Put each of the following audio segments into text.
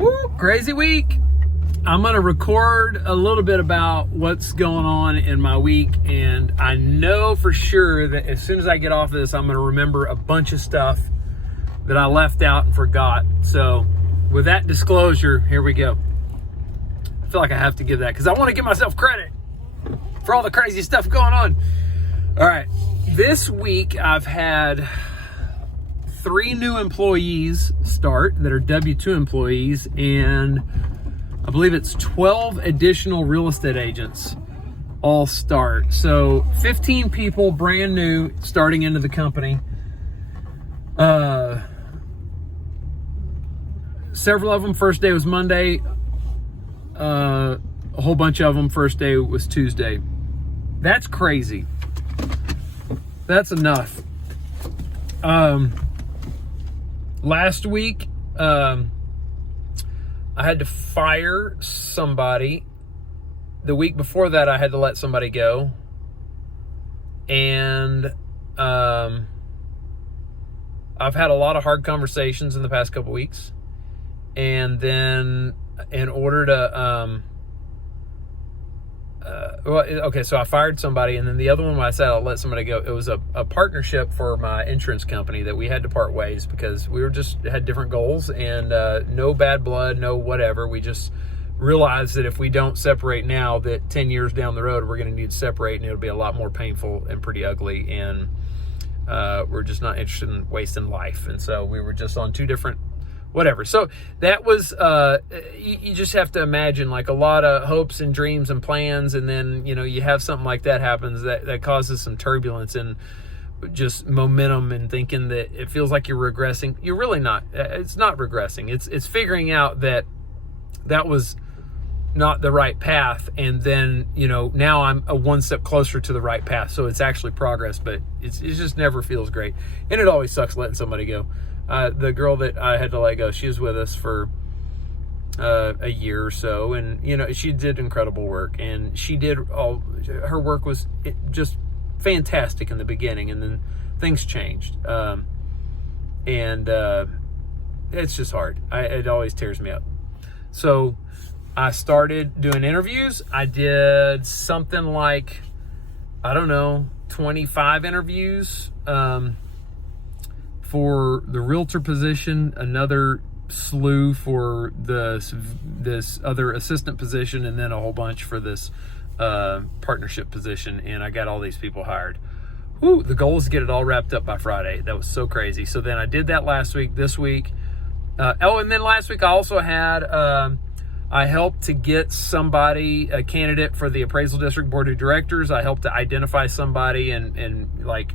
Woo, crazy week. I'm going to record a little bit about what's going on in my week, and I know for sure that as soon as I get off of this, I'm going to remember a bunch of stuff that I left out and forgot. So with that disclosure, here we go. I feel like I have to give that because I want to give myself credit for all the crazy stuff going on. All right. This week, I've had 3 new employees start that are W-2 employees, and I believe it's 12 additional real estate agents all start. So 15 people brand new starting into the company. Several of them first day was Monday. A whole bunch of them first day was Tuesday. That's crazy. That's enough. Last week, I had to fire somebody. The week before that, I had to let somebody go. And I've had a lot of hard conversations in the past couple weeks. And then in order to... so I fired somebody, and then the other one, when I said I'll let somebody go, it was a partnership for my insurance company that we had to part ways because we were just had different goals, and no bad blood, no whatever. We just realized that if we don't separate now, that 10 years down the road, we're going to need to separate, and it'll be a lot more painful and pretty ugly, and we're just not interested in wasting life. And so we were just on 2 different whatever. So that was, you just have to imagine like a lot of hopes and dreams and plans. And then, you have something like that happens that causes some turbulence and just momentum and thinking that it feels like you're regressing. You're really not. It's not regressing. It's figuring out that was not the right path. And then, now I'm a 1 step closer to the right path. So it's actually progress, but it just never feels great. And it always sucks letting somebody go. The girl that I had to let go, she was with us for a year or so, and she did incredible work, and her work was just fantastic in the beginning, and then things changed, and it's just hard. It always tears me up. So I started doing interviews. I did something like 25 interviews. For the realtor position, another slew for this other assistant position, and then a whole bunch for this partnership position, and I got all these people hired. Woo, the goal is to get it all wrapped up by Friday. That was so crazy. So then I did that last week. This week, and then last week I also had, I helped to get somebody, a candidate for the appraisal district board of directors. I helped to identify somebody and like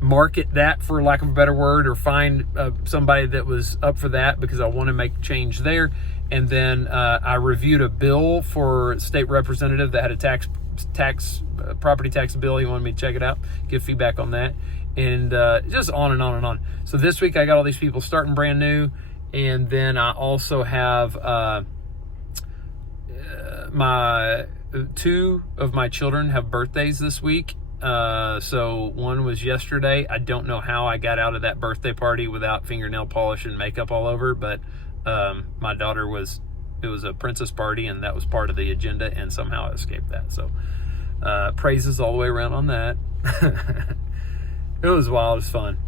market that, for lack of a better word, or find somebody that was up for that because I want to make change there. And then I reviewed a bill for state representative that had a property tax bill. He wanted me to check it out, give feedback on that, and just on and on and on. So this week I got all these people starting brand new, and then I also have my 2 of my children have birthdays this week. So one was yesterday. I don't know how I got out of that birthday party without fingernail polish and makeup all over, but my daughter it was a princess party, and that was part of the agenda, and somehow I escaped that. So praises all the way around on that. It was wild. It was fun.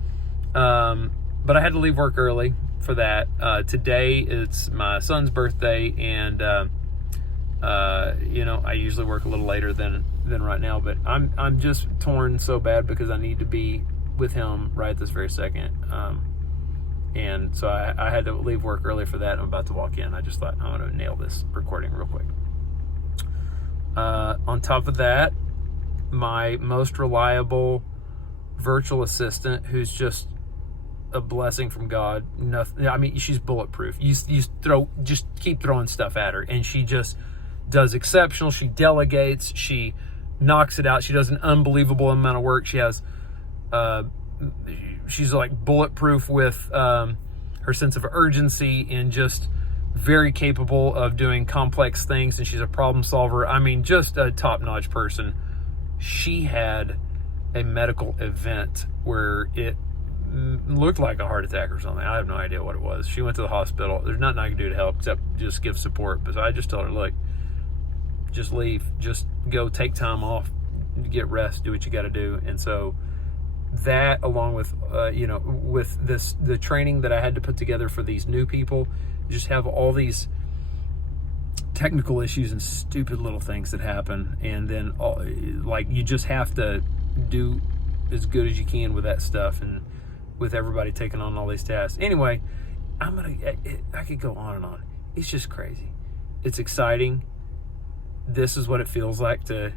But I had to leave work early for that. Today it's my son's birthday, and I usually work a little later than right now, but I'm just torn so bad because I need to be with him right this very second. And so I had to leave work early for that. I'm about to walk in. I just thought I'm going to nail this recording real quick. On top of that, my most reliable virtual assistant, who's just a blessing from God. Nothing. I mean, she's bulletproof. You just keep throwing stuff at her, and she just does exceptional. She delegates. She knocks it out. She does an unbelievable amount of work. She has, she's like bulletproof with her sense of urgency, and just very capable of doing complex things. And she's a problem solver. I mean, just a top-notch person. She had a medical event where it looked like a heart attack or something. I have no idea what it was. She went to the hospital. There's nothing I can do to help except just give support. But I just told her, look, just leave. Just go take time off, get rest, do what you got to do. And so that, along with, with the training that I had to put together for these new people, just have all these technical issues and stupid little things that happen. And then you just have to do as good as you can with that stuff, and with everybody taking on all these tasks. Anyway, I could go on and on. It's just crazy. It's exciting. This is what it feels like to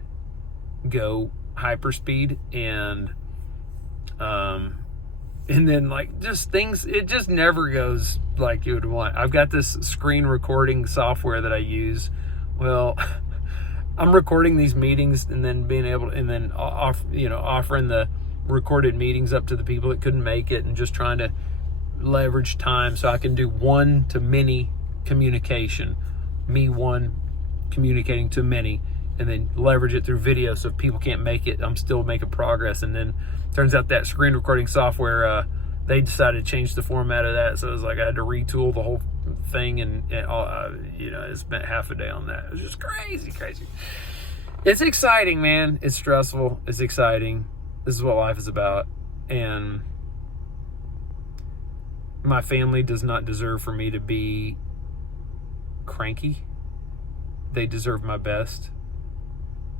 go hyperspeed, and then just things, it just never goes like you would want. I've got this screen recording software that I use. Well, I'm recording these meetings and then being able to, and then offering the recorded meetings up to the people that couldn't make it, and just trying to leverage time so I can do one-to-many communication, me one communicating to many, and then leverage it through video so if people can't make it, I'm still making progress. And then turns out that screen recording software, they decided to change the format of that, so it was like I had to retool the whole thing, and I spent half a day on that. It was just crazy. It's exciting, man. It's stressful. It's exciting. This is what life is about. And my family does not deserve for me to be cranky. They deserve my best.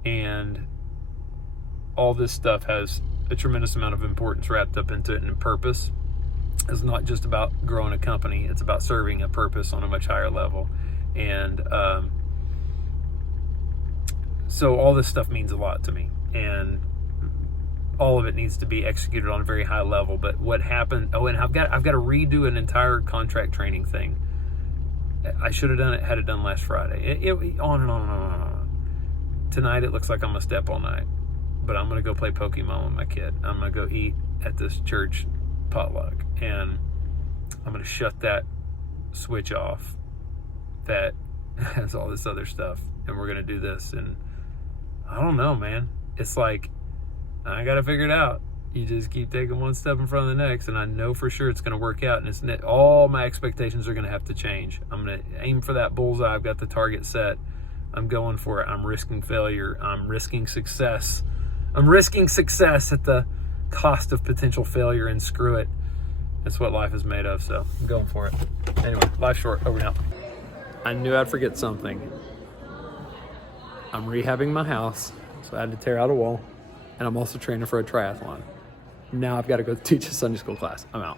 And all this stuff has a tremendous amount of importance wrapped up into it, and purpose. It's not just about growing a company. It's about serving a purpose on a much higher level. And so all this stuff means a lot to me. And all of it needs to be executed on a very high level. But what happened, and I've got to redo an entire contract training thing. I should have had it done last Friday. On and on and on and on. Tonight it looks like I'm gonna step all night, but I'm gonna go play Pokemon with my kid. I'm gonna go eat at this church potluck, and I'm gonna shut that switch off that has all this other stuff, and we're gonna do this. And I don't know, man. It's like, I got to figure it out. You just keep taking one step in front of the next, and I know for sure it's going to work out. And all my expectations are going to have to change. I'm going to aim for that bullseye. I've got the target set. I'm going for it. I'm risking failure. I'm risking success. I'm risking success at the cost of potential failure, and screw it. That's what life is made of, so I'm going for it. Anyway, life's short. Over now. I knew I'd forget something. I'm rehabbing my house, so I had to tear out a wall. And I'm also training for a triathlon. Now I've got to go teach a Sunday school class. I'm out.